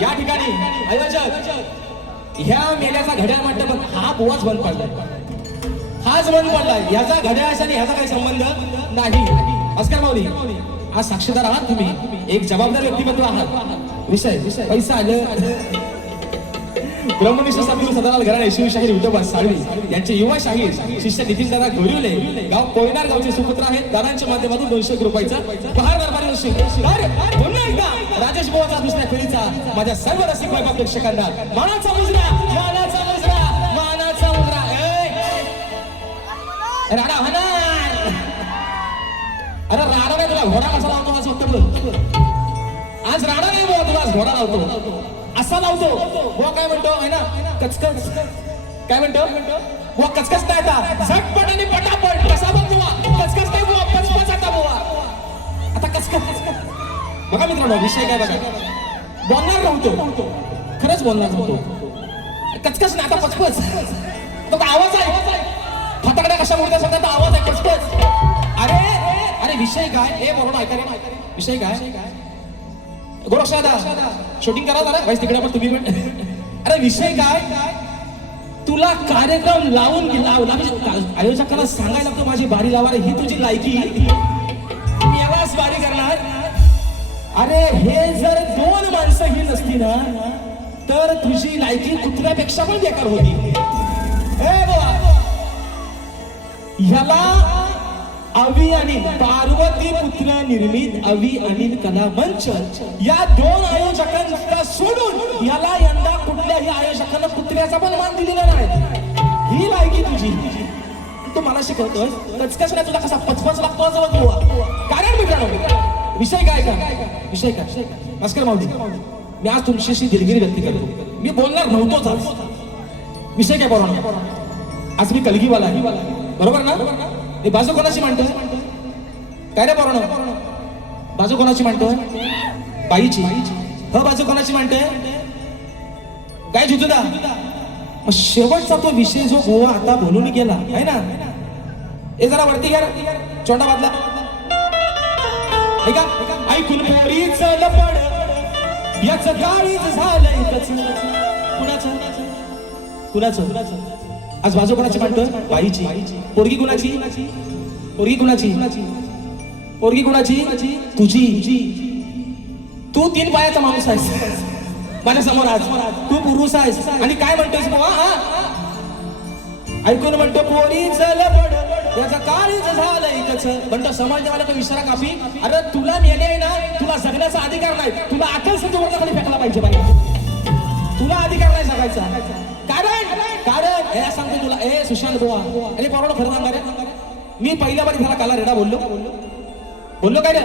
या ठिकाणी ह्या मेल्याचा घड्याळ म्हटलं पण हा बुवाच बंद पडलाय, हाच बंद पडलाय. याचा घड्याळाशी आणि ह्याचा काही संबंध नाही. अस्कर माऊली, आज साक्षीदार आहात तुम्ही, एक जबाबदार व्यक्तिमत्व आहात. विषय पैसा आलं. ब्रह्मनिष्ठ सद्गुरू सदालाल घराणे शिवशाहीर विठोबा साळवी यांचे युवा शाहीर शिष्य नितीन दादा गोरिवले गाव कोयनार गावचे सुपुत्र आहेत. दादांच्या माध्यमातून 200 रुपयाचा बहार दरबारी रशीद. पुन्हा एकदा राजेश बुवाचा दुसऱ्या फेरीचा माझ्या सर्व रसिक वैभव प्रेक्षकांना मानाचा मुजरा, मानाचा मुजरा, मानाचा मुजरा. राडा म्हणा. अरे राडा नाही, तुला घोडा कसा लावतो माझं उत्तर. आज राडा नाही बुवा, तुला घोडा लावतो असा लावतो. बुवा काय म्हणतो आहे ना, कचकच. काय म्हणतो बुवा? कचकच नाही आता, झटपट आणि पटापट. कसा बघ बुवा, कचकच नाही बुवा, पचपच आता बुवा. आता कचकच. बघा मित्रांनो, विषय काय बघा, बोलणार नव्हतो, खरंच बोलणार नव्हतो. कचकच नाही आता, पचपच. तो आवाज आहे, फटाकड्या कशा मोठ्या सगळ्याचा आवाज आहे, पचपच. अरे अरे विषय काय, हे बरोबर ऐका रे. विषय काय, गोरक्षादा शूटिंग करा जरा वाईस तिकडे पण तुम्ही पण. अरे विषय काय, तुला कार्यक्रम लावून लावला म्हणजे आयोजकांना सांगायला लागतो माझी बारी लावा, ही तुझी लायकी, मी यालाच बारी करणार. अरे हे जर 2 माणसं ही नसती ना तर तुझी लायकी कुत्र्यापेक्षा पण बेकार होती. ह्याला अवी अनिल पार्वती पुत्र निर्मित अवी अनिल कला मंच या 2 आयोजकांना सोडून याला यंदा कुठल्याही आयोजकांना पुत्र्याचा पण मान दिलेला नाही. ही लायकी तुझी, तू मला शिकवतोय कचकच नाही, तुला कसा पचपच लागतो असं. कारण मित्रांनो विषय काय का, विषय काय अस्कर माऊली, मी आज तुमच्याशी दिलगिरी व्यक्त करतो. मी बोलणार नव्हतोच आज. विषय काय बरोबर, आज मी कलगीवाला आहे बरोबर ना. बाजू कोणाची मांडतोय काय रे पोरांनो, बाजू कोणाची मांडतोय, बाईची. बाजू कोणाची मांडतोय काय, जुजुदा. मग शेवटचा तो विषय जो गोवा आता बोलून गेला आहे ना, हे जरा वरती घ्या, चोंडा बादला ऐका. ऐकून पोरीच लपड याच काळीच झालंय कुणाचं कुणाचं. आज बाजू कोणाची मांडतोय, बाईची. पोरगी कुणाची, पोरगी कुणाची, पोरगी कुणाची, तुझी. तू 3 पायाचा माणूस आहेस माझ्या समोर, आज तू पुरुष आहेस आणि काय म्हणतोस बाबा. ऐकून म्हणतो पोरीच लपड याचा काळीच झालंय कसं म्हणतो. समाजवाला तो विचारा कापी. अरे तुला मेले आहे ना, तुला जगण्याचा अधिकार नाही, तुला अटल सिद्धीवर खाली फेकला पाहिजे पाहिजे, तुला अधिकार नाही जगायचा. कारण हे सांगतो तुला, ए सुशांत बुवा, अरे पोरांनो खरं सांगा रे, मी पहिल्या बारी त्याला काला रेडा बोललो काय रे,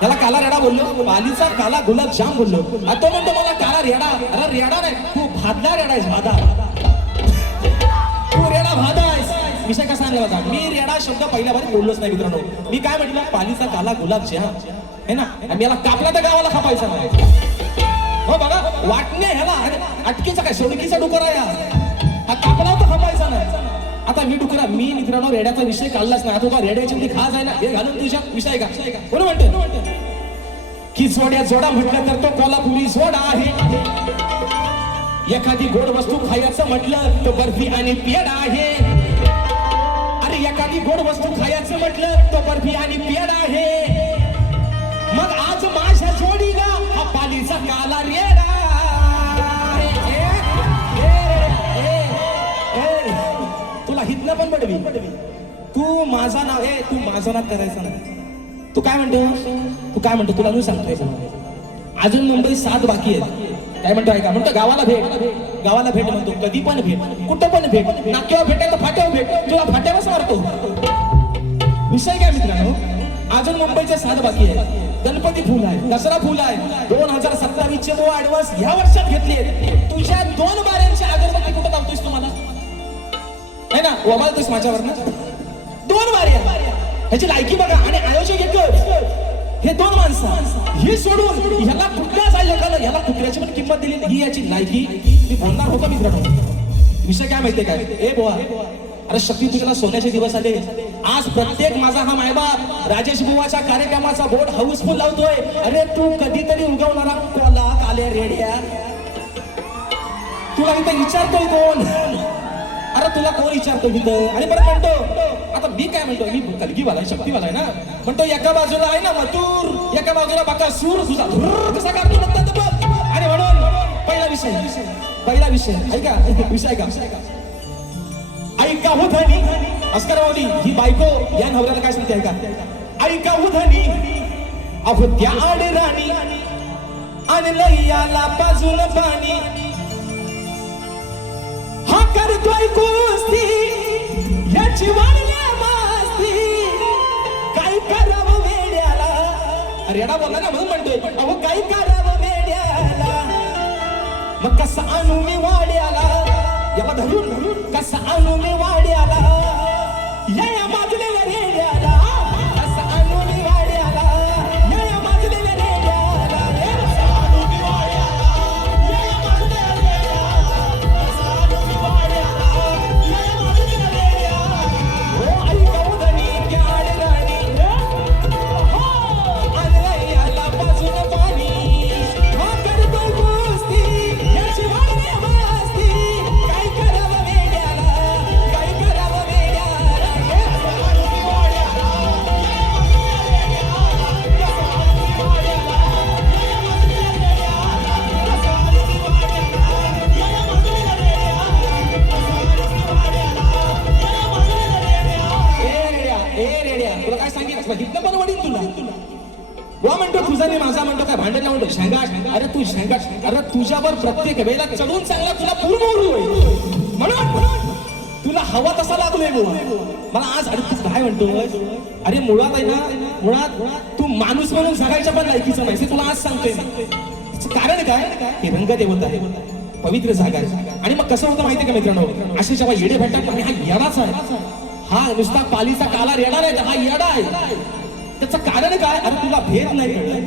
त्याला काला रेडा बोललो, पालीचा काला गुलाब जाम बोललो. तो म्हणतो मला काला रेडा. अरे रेडा नाही, तू भादला रेडा आहेस, भादा. तू रेडा भादा आहेस. विषय कसा आणला, मी रेडा शब्द पहिल्या बारी बोललोच नाही मित्रांनो. मी काय म्हटलं, पालीचा काला गुलाब जाम है ना, आणि याला कापला तर गावाला खपायचा नाही. हो बघा, वाटणे ह्याला अटकीचा काय, सोडकीचा डुकरा या, हा कापला तर खपायचा नाही. आता मी डुकरा, मी मित्रांनो रेड्याचा विषय काढलाच नाही. आता रेड्याची ती खास आहे ना, हे घालून तुझ्या विषय का कोण म्हणतो की जोड्या म्हटलं तर तो कोल्हापुरी जोडा आहे. एखादी गोड वस्तू खायचं म्हटलं तो बर्फी आणि पेढा आहे. अरे एखादी गोड वस्तू खायचं म्हटलं तो बर्फी आणि पेढा आहे. मग आज माझ्या जोडीला हा पालीचा काला रेडा. पडवी. तू माझा नाव तू माझं नाव करायचं नाही. तू काय म्हणतो तुला मी सांगतोय अजून मुंबई 7 बाकी आहेत. काय म्हणतो ऐका, म्हणतो गावाला भेट म्हणतो, कधी पण भेट, कुठं पण भेट, नाक्यावर भेटायचं फाट्यावर भेट, तुला फाट्यावरच मारतो. विषय काय मित्रांनो, अजून मुंबईचे 7 बाकी आहे. गणपती फुल आहे, दसरा फुल आहे, 2027 चे ऍडव्हान्स ह्या वर्षात घेतले. तुझ्या 2 बाऱ्यांची अगरबत्ती कुठं लावतोयस तुम्हाला है ना, वबालतोयस माझ्यावर ना. 2 बाऱ्या ह्याची लायकी बघा. आणि आयोजक एकच, हे 2 माणसं, हे सोडून ह्याला कुठल्याच आयोजकाला ह्याला कुत्र्याची पण किंमत दिली ही याची लायकी. मी बोलणार होतो मित्रांनो. विषय काय माहितीये काय, बोवा अरे शक्ती तुझ्याला सोन्याचे दिवस आले. आज प्रत्येक माझा हा मायबाप राजेश बुवाच्या कार्यक्रमाचा बोर्ड हाऊसफुल लावतोय. अरे तू कधीतरी उगवणारा कोला काल्या रेड्या, तुला इथं विचारतोय कोण? अरे तुला कोण विचारतो इथं? आणि परत म्हणतो, आता मी काय म्हणतो, मी कलगीवाला शक्तीवाला आहे ना. म्हणतो एका बाजूला आहे ना मथुर, एका बाजूला बकासूर, तुझा कसा काढतो म्हणतात बघ. आणि म्हणून पहिला विषय ऐका, विषय का ऐका हो धनी, अस्कर माऊली ही बायको या नवऱ्याला काय सांगते ऐका. ऐका हो धनी, अहो त्या आड राणी आणि लैयाला बाजून पाणी, हा करतोय कुस्ती याची वाढल्या मस्ती, काय करावं वेड्याला. अरे येडा बोलला ना म्हणून म्हणतोय, अहो काय करावं वेड्याला. मग कसा आणू मी वाड्याला, याला धरून कसा आणू मी वाड्याला, या माजलेल्या रेड्याला. कसा आणू मी वाड्याला, या माजलेल्या रेड्याला. कसा आणू मी वाड्याला, या माजलेल्या रेड्याला. कसा आणू मी वाड्याला, या माजलेल्या रेड्याला. हो ऐका उधनी क्याड राणी, हो आणलंय याला बाजून पाणी, हा करतोय कुस्ती याची वाढल्या मस्ती, काय करावं वेड्याला, काय करावं वेड्याला. कसा आणू मी वाड्याला, या माजलेल्या रेड्याला. कसा आणू मी वाड्याला, या माजलेल्या रेड्याला. कसा आणू मी वाड्याला, या माजलेल्या रेड्याला. ए रेड्या तुला काय सांगितलं, इथनं पण वडील तुला वा म्हणतो तुझा मी माझा म्हणतो, काय भांडण म्हणतो शेंगाट. अरे तू शेंगाट, अरे तुझ्यावर प्रत्येक वेळेला चढून चांगला तुला पूर्ण होईल म्हणून तुला हवा तसा लागलोय मला आज. अरे तू काय म्हणतोय, अरे मुळात आहे ना, मुळात तू माणूस म्हणून जगायच्या पण लायकीचं नाही, तुला आज सांगतोय. कारण काय, हे रंगदेवता आहे, पवित्र जागा आहे. आणि मग कसं होतं माहितीये का मित्रांनो, असे जेव्हा येडे भेटतात, आणि हा येडाच आहे, हा नुसता पालीचा काला रेडा नाही, हा येडा आहे. त्याचं कारण काय, अरे तुला भेद नाही कळलं,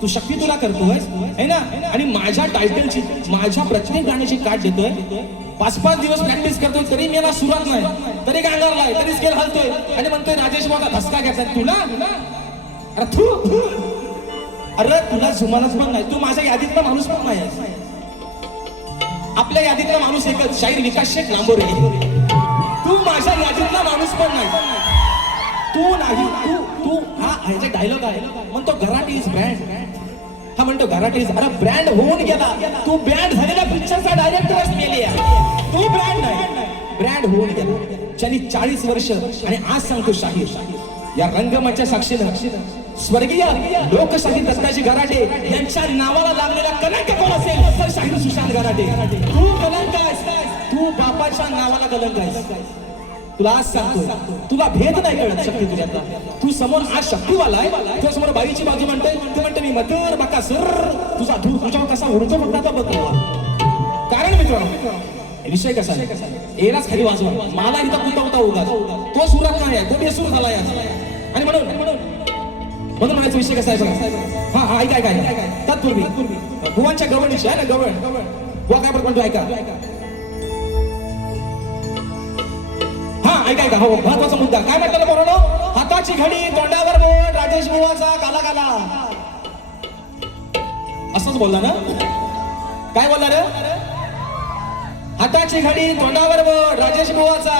तू शक्ती तुला करतोय है ना. आणि माझ्या टायटलची, माझ्या प्रत्येक गाण्याची काट देतोय. 5-5 दिवस प्रॅक्टिस करतोय तरी मला सुरात नाही, तरी गांगारलाय, तरी स्केल घालतोय आणि म्हणतोय राजेश बाबा धसका घ्यायचा तुला. अरे तुला जुमानच पण नाही, तू माझ्या यादीतला माणूस पण नाही. आपल्या यादीतला माणूस एकच, शाहीर विकास शेठ लांबोरे. तू माझ्या यादीतला माणूस पण नाही, तू नाही. तू हा ह्याचा डायलॉग आहे, म्हणतो घराटी इज ब्रँड. हा म्हणतो घराटी इज, अरे ब्रँड होऊन गेला, तू ब्रँड झालेला पिक्चरचा डायरेक्टर मेले, तू ब्रँड नाही, ब्रँड होऊन गेला. ज्यांनी 40 वर्ष, आणि आज सांगतो शाहीर या रंगमंच्या साक्षीनं स्वर्गीय लोकशाही दत्ताजी गराटे यांच्या नावाला लागलेला कलंक कोण असेल तर शाहीर सुशांत गराटे. तू कलंक आहेस, तू बापाच्या नावाला कलंक आहेस. तुला आज सांगतो, तुला भेद नाही कळत शक्ती तुझ्यातला. तू समोर आज शक्तीवाला आहे, तुझ्या समोर बाईची बाजू म्हणते, तू म्हणते मी मधुर बकासूर, तुझा धूर तुझ्यावर कसा उडतो फक्त बघ. कारण मित्रांनो विषय कसा आहे, एलाच खाली वाजवा, मला इथं कुतवता उगा तो सुरात नाही आहे, तो बेसूर झाला आहे. आणि म्हणून म्हणायचा विषय कसा आहे बघा. हा ऐका ऐका, तत्पूर्वी भुवांच्या गवळणीची आहे ना, गवळ बुवा काय म्हणतो ऐका. ऐका हो, महत्वाचा मुद्दा काय म्हटलं बरोबर, हाताची घडी तोंडावर बोट, राजेश बुवाचा काला काला. असंच बोलला ना, काय बोलला रे, हाताची घडी तोंडावर बोट, राजेश बुवाचा.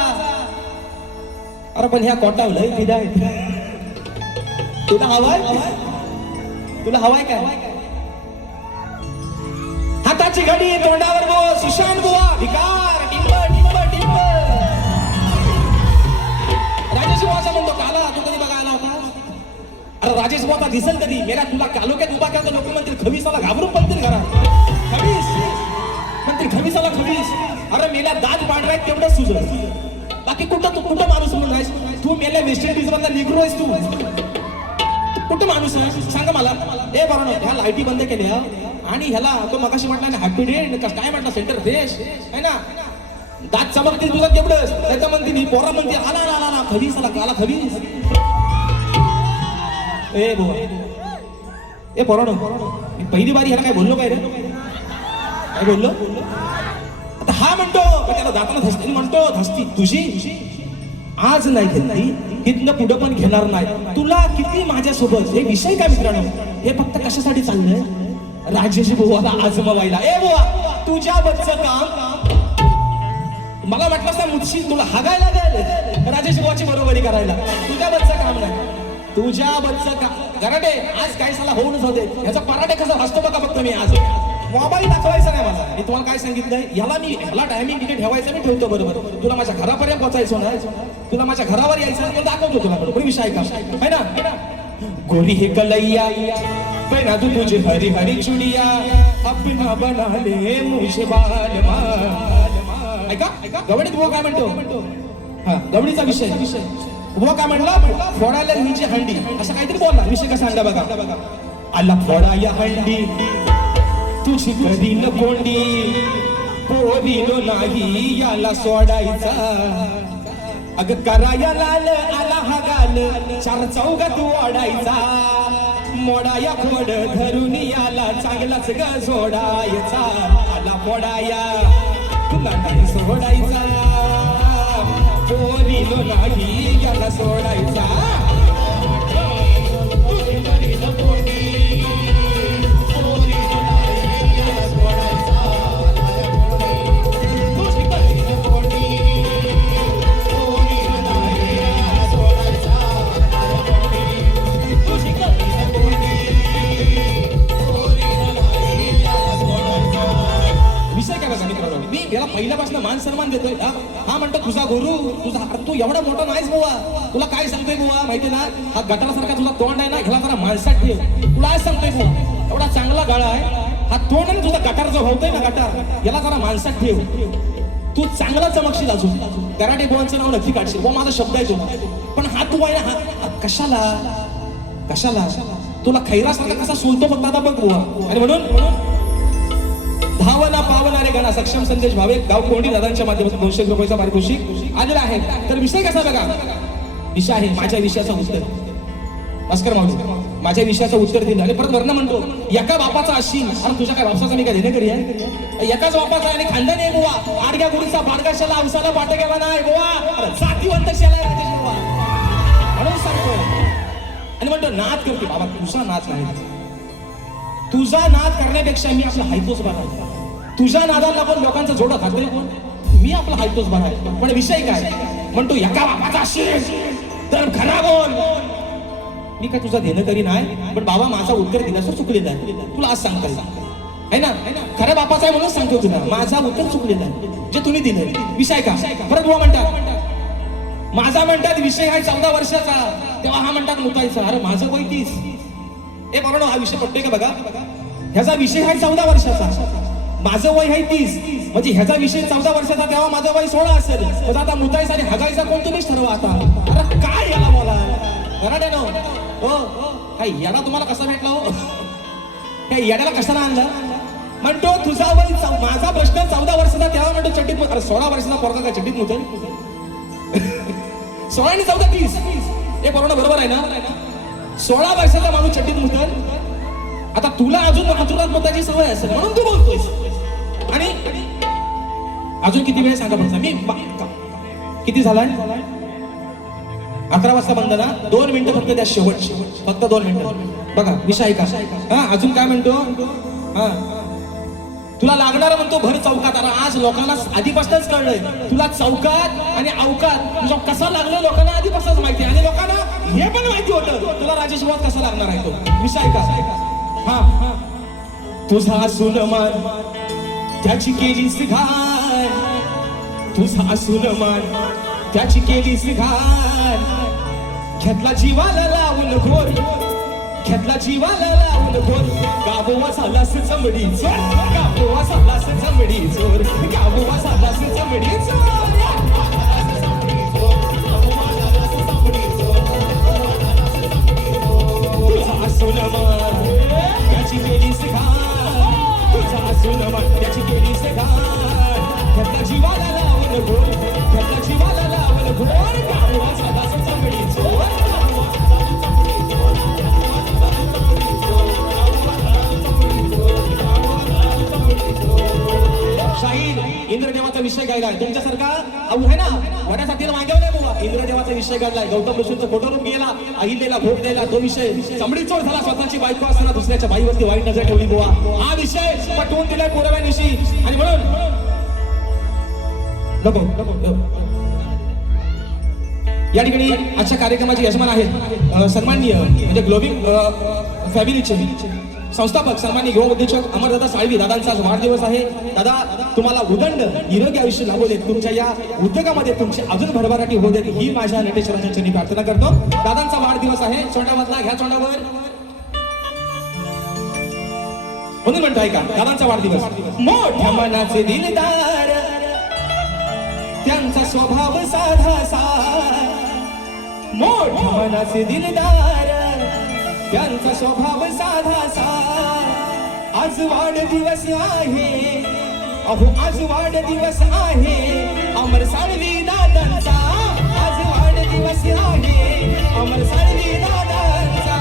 अरे पण ह्या कोटावलंय फिदा, तुला हवाय, तुला हवाय काय. हाताची घडी तोंडावर बोट, सुशांत बुवा भिकार, टिंब टिंब टिंब. आता दिसेल कधी मेरा तुला कालोक्यात उभा केला तर लोक म्हणतील खबीसाला घाबरून पळतील घरात. खबीस म्हणतील खबीसाला खबीस. अरे मेल्या दात पांढरा आहेत तेवढंच तुझं, बाकी कुठं माणूस म्हणून आहेस तू? मेल्या वेस्ट इंडिज मधला निग्रो आहेस तू, कुठं माणूस आहे सांगा मला. ए बरं ह्या लाईटी बंद केल्या आणि ह्याला तो मगाशी म्हटला ना हॅपी डे काय म्हटला सेंटर फ्रेश आहे ना, दात चमकतील तुझं तेवढंच. त्याच्या म्हणते पोरा म्हणते आला आला आला खबीस आला आला खबीस. ए बुवा ए पोरानो मी पहिली बारी ह्याला काय बोललो काय रे, काय बोललो? आता हा म्हणतो त्याला दाताला धसती म्हणतो धसती तुझी आज नाही घेतली इथनं पुढं पण घेणार नाही. तुला किती माझ्यासोबत हे विषय काय मित्रांनो, हे फक्त कशासाठी चाललंय? राजेश बुवाला आजमावायला. ए बुवा तुझ्या बच्चं काम मला म्हटलं ना मुदशी तुला हागायला लागेल राजेश बुवाची बरोबरी करायला. तुझ्या बच्चं काम नाही, तुझ्या बच्चं काम. गराटे आज काय साला होऊनच होते. ह्याचा पराठे कसा हसतो बघा फक्त मी आज. मोबाईल दाखवायचा नाही मला. मी तुम्हाला काय सांगितलंय ह्याला टायमिंग तिथे ठेवायचं मी ठेवतो बरोबर. तुला माझ्या घरापर्यंत पोहोचायचो ना, तुला माझ्या घरावर यायचं दाखवतो तुला बरोबर विषय का है ना. गोरी हे कलैया पहना तू तुझे हरी हरी चुडिया अपना बना ले मुझे बाल माल. ऐका गवडीत बुवा काय म्हणतो, हा गवडीचा विषय बुवा काय म्हणला, फोडायला हिची हंडी असं काहीतरी बोलला. विषय कसा आणला बघा. आला फोडा या हंडी तुझी कधी न कोंडी पोरीनो नाही याला सोडायचा. अग कराया लाल आला हा गाल चार चौघात ओढायचा. मोडाया खोड धरून याला चांगलाच ग जोडायचा. आला फोडाया तुला नाही सोडायचा पोरीनो नाही याला सोडायचा. याला पहिल्यापासून मान सन्मान देतोय. हा म्हणतो तुझा गुरु तुझा, तू एवढा मोठा नाहीस बुवा. तुला काय सांगतोय बुवा माहिती ना, हा गटारासारखा तुझा तोंड आहे ना, ह्याला जरा माणसात ठेव. तुला आज सांगतोय बुवा एवढा चांगला गळा आहे हा तोंड आहे तुझा गटार जो होतोय ना गटार, याला जरा माणसात ठेव. तू चांगला चमकशील अजून. कराटे बुवांचं नाव नक्की काढशील बुवा, माझा शब्द आहे तो. पण हा तू आहे ना हा कशाला कशाला तुला खैरासारखा कसा सोलतो फक्त आता बघ बुवा. आणि म्हणून धावना पावणारे गणा सक्षम संदेश भावे गाव कोंडी दादांच्या माध्यमातून 200 रुपयाचा पारितोषिक आलेला आहे. तर विषय कसा बघा, विषय आहे माझ्या विषयाचं उत्तर. भास्कर मावळे माझ्या विषयाचं उत्तर दिलं आणि परत वर्ण म्हणतो एका बापाचा अशील. अरे तुझ्या काय बापाचा मी काय देणेकरी आहे? एकाच बापाचा आणि खानदानी आहे बुवा. आडग्या गुरुचा बाडगाशाला अवसाला पाठ गेला नाही बुवा. जातीवंत शाला राजेश बुवा म्हणून सांगतो. आणि म्हणतो नाद करते बाबा तुझा नाद नाही, तुझा नाद करण्यापेक्षा मी आपला हायतोच बरा. तुझ्या नादाला पण लोकांचा जोडा खातोय कोण? मी आपला हायतोच बरा. पण विषय काय म्हणतो एका बापाचा असेल तर खरा बोल. मी काय तुझा देणं करी नाही, पण बाबा माझा उत्तर दिल्यास चुकलेला आहे. तुला आज सांगता आहे ना, खऱ्या बापाचा आहे म्हणून सांगतो तुला माझा उत्तर चुकलेला आहे जे तुम्ही दिले. विषय का परत बुवा म्हणतात माझा म्हणतात विषय आहे 14 वर्षाचा, तेव्हा हा म्हणतात मुतायचा. अरे माझं वय 30. हे बरोबर हा विषय पटतोय का बघा. ह्याचा विषय आहे 14 वर्षाचा, माझं वय आहे 30. म्हणजे ह्याचा विषय 14 वर्षाचा तेव्हा माझं वय 16 असेल. म्हणजे आता मुतायचा आणि हगायचा कोण तुम्हीच ठरवा आता. अरे काय याला बोला गराडे नो हो काय याला तुम्हाला कसा भेटला हो, त्या येड्याला कशाला आणलं? म्हणतो तुझा वय माझा प्रश्न 14 वर्षाचा तेव्हा म्हणतो चड्डीत. अरे 16 वर्षाचा पोरगा काय चड्डीत मुतल? 16 आणि 14 30 हे बरोबर आहे ना. 16 वर्षाचा माणूस चड्डीत मुतल. आता तुला अजून हातुरात मुताची सवय असेल म्हणून तू बोलतोयस. आणि अजून किती वेळ सांगा फक्त. मी किती झालाय 11 वाजता बंद ना. 2 मिनिटं फक्त त्या शेवट फक्त 2 मिनिटं बघा विषय का. हा अजून काय म्हणतो, हा तुला लागणार म्हणतो भर चौकात. आता आज लोकांना आधीपासूनच कळलंय तुला चौकात आणि अवकात तुझा कसा लागलं लोकांना आधीपासूनच माहिती आहे. आणि लोकांना हे पण माहिती होतं तुला राजेश बुवा कसा लागणार आहे तो विषय का. हा तुझा सुनमान त्याची केलीस घाण, तुझा सुनमान त्याची केलीस घाण. घेतला जीवाला लावून घोर घेतला जीवाला लावून घोर गावोवा झालास चमडी चोर गावोवा झालास चमडी चोर गावोवा झालास चमडी चोर तुझा असून त्याची केलीस घाण तुझा असून त्याची केलीस घाण घेतला जीवाला लावून घोर घेतला जीवाला लावून घोर गावोवा झालास चमडी चोर शाहीर इंद्रदेवाचा विषय गायलाय तुमच्यासारखा अहो है ना वड्यासाठी मागवलाय बाबा इंद्रदेवाचा विषय गायलाय गौतम ऋषींचा फोटो रूम गेला अहिल्याला भोग द्यायला तो विषय चमडी चोर झाला स्वतःची बायको असताना दुसऱ्याच्या बाईवरती वाईट नजर ठेवली बुवा हा विषय पटवून दिलाय पूर्व्या दिवशी आणि म्हणून नको या ठिकाणी आजच्या कार्यक्रमाचे यजमान आहेत सन्माननीय म्हणजे ग्लोबिंग फॅमिलीचे संस्थापक सन्माननीय युवा उद्योजक अमरदादा साळवी दादांचा आज वाढदिवस आहे दादा तुम्हाला उदंड निरोगी आयुष्य लाभू देत तुमच्या या उद्योगामध्ये तुमची अजून भरभराटी होऊ देत ही माझ्या नटेश्वरांच्या चरणी प्रार्थना करतो दादांचा वाढदिवस आहे चोंडामधला घ्या चोंडावर म्हणून म्हणताय का दादांचा वाढदिवस मोठ्या मनाचे दिलदार त्यांचा स्वभाव साधा मोठ्या मनाचे दिलदार त्यांचा स्वभाव साधा आज वाढदिवस आहे अहो आज वाढदिवस आहे अमर साळवी दादांचा आज वाढदिवस आहे अमर साळवी दादांचा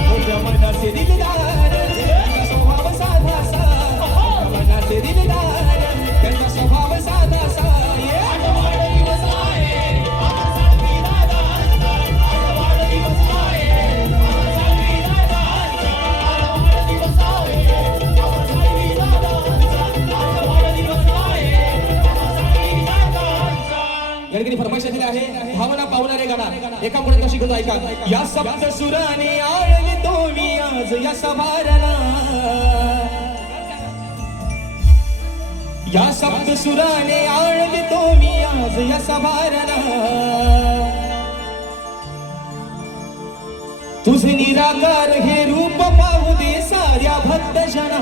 मोठ्या मनाचे दिलदार त्यांचा स्वभाव साधा मनाचे दिलदार त्यांचा स्वभाव साधा फरमाईश दिली आहे भावना पावणारे गाणा एका पुढे कशी घेतो ऐका या सप्त सुराने आळली तो मी आज या सभारला या सप्त सुराने आळली तो मी आज या सभारला तुझे निराकार हे रूप पाहू दे साऱ्या भक्त जना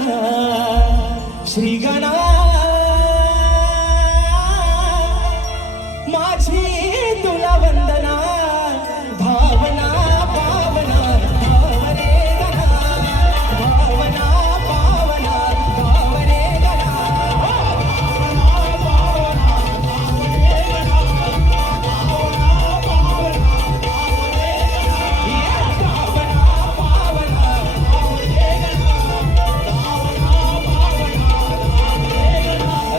श्री गणा माझी तुला वंदना भावना पावना भावने गणा भावना पावना भावने गणा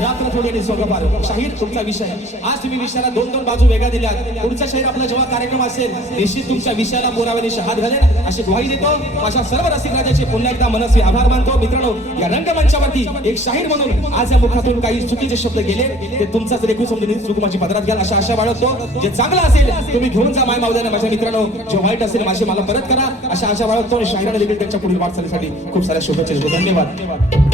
रात्र थोडी सोगपार शाहीर तुमचा विषय आज तुम्ही विषयाला दोन दोन बाजू वेगळ्या दिल्या पुढचा शाहीर आपला जेव्हा कार्यक्रम असेल निश्चित तुमच्या विषयाला पुराव्याने हात घालेल अशी ग्वाही देतो माझ्या सर्व रसिक राजाचे पुन्हा एकदा मनस्वी आभार मानतो मित्रांनो या रंगमंचावरती एक शाहीर म्हणून आज या मुखातून काही चुकीचे शब्द गेले ते तुमचाच रेखू समजून चूक माझी पदरात घ्याल अशा आशा बाळगतो जे चांगलं असेल तुम्ही घेऊन जा माय मावल्याने माझ्या मित्रांनो जे वाईट असेल माझे मला परत करा अशा आशा बाळगतो आणि शाहिराने देखील त्यांच्या पुढील वाटचालीसाठी खूप साऱ्या शुभेच्छा धन्यवाद